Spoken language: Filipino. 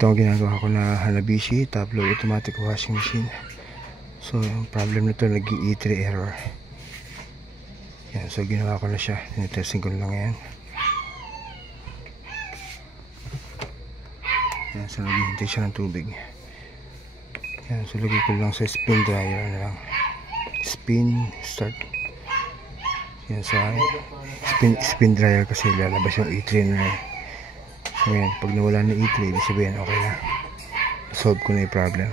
Ito ang ginagawa ko na Hanabishi Tablo automatic washing machine. So yung problem nito nag-i E3 error. Yan, so ginawa ko na siya. Tinitesting ko lang yan. Yan, so naghihintay siya ng tubig. Yan, so lagay ko lang sa spin dryer na lang. Spin start. Yan, sa spin dryer kasi lalabas yung E3 na yun. So yan, pag nawala na E3 ibig sabihin okay na, solve ko na yung problem.